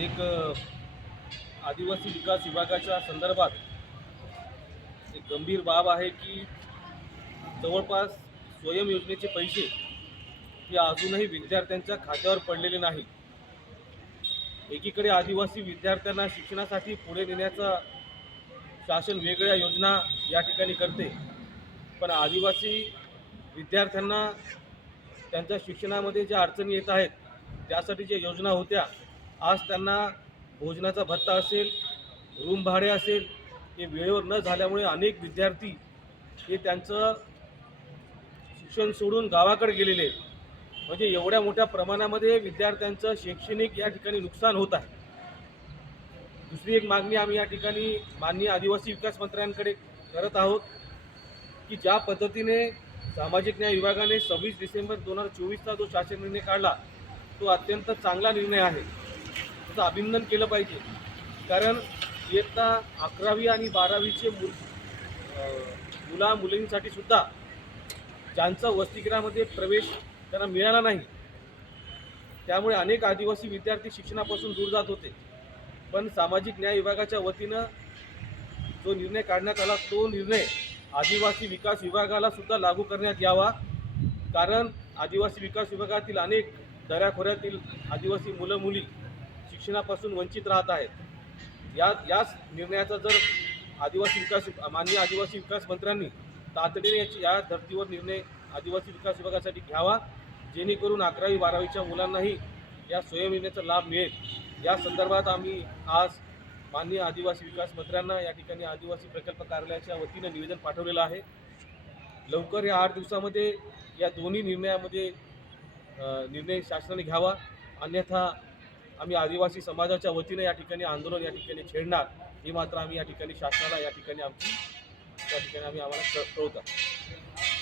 एक आदिवासी विकास विभागाच्या संदर्भात एक गंभीर बाब आहे की जवळपास स्वयं योजनेचे पैसे हे अजूनही विद्यार्थ्यांच्या खात्यावर पडलेले नाही. एकीकडे आदिवासी विद्यार्थ्यांना शिक्षणासाठी पुढे नेण्याचा शासन वेगळ्या योजना या ठिकाणी करते पण आदिवासी विद्यार्थ्यांना त्यांच्या शिक्षणामध्ये ज्या अडचणी येत आहेत त्यासाठी ज्या योजना होत्या आज त्यांना भोजनाचा भत्ता असेल रूम भाडे असेल हे वेळेवर न झाल्यामुळे अनेक विद्यार्थी हे त्यांचं शिक्षण सोडून गावाकडे गेलेले आहेत. म्हणजे एवढ्या मोठ्या प्रमाणामध्ये विद्यार्थ्यांचं शैक्षणिक या ठिकाणी नुकसान होत आहे. दुसरी एक मागणी आम्ही या ठिकाणी माननीय आदिवासी विकास मंत्र्यांकडे करत आहोत की ज्या पद्धतीने सामाजिक न्याय विभागाने सव्वीस डिसेंबर दोन हजार चोवीसचा जो शासन निर्णय काढला तो अत्यंत चांगला निर्णय आहे. त्याचं अभिनंदन केलं पाहिजे. कारण इयत्ता अकरावी आणि बारावीचे मुल मुला मुलींसाठी सुद्धा ज्यांचा वसतिगृहामध्ये प्रवेश त्यांना मिळाला नाही. त्यामुळे अनेक आदिवासी विद्यार्थी शिक्षणापासून दूर जात होते. पण सामाजिक न्याय विभागाच्या वतीनं जो निर्णय काढण्यात आला तो निर्णय आदिवासी विकास विभागाला सुद्धा लागू करण्यात यावा. कारण आदिवासी विकास विभागातील अनेक दऱ्याखोऱ्यातील आदिवासी मुलं मुली शिक्षणापासून वंचित राहत आहेत. या याच निर्णयाचा जर आदिवासी विकास माननीय आदिवासी विकास मंत्र्यांनी तातडीने याची या धर्तीवर निर्णय आदिवासी विकास विभागासाठी घ्यावा जेणेकरून अकरावी बारावीच्या मुलांनाही या स्वयंयोजनेचा लाभ मिळेल. या संदर्भात आम्ही आज माननीय आदिवासी विकास मंत्र्यांना या ठिकाणी आदिवासी प्रकल्प कार्यालयाच्या वतीनं निवेदन पाठवलेलं आहे. लवकर या आठ दिवसामध्ये या दोन्ही निर्णयामध्ये निर्णय शासनाने घ्यावा. अन्यथा आम्ही आदिवासी समाजाच्या वतीनं या ठिकाणी आंदोलन या ठिकाणी छेडणार. ही मात्र आम्ही या ठिकाणी शासनाला या ठिकाणी आमची या ठिकाणी आम्ही आम्हाला कळ- कळवत. आहोत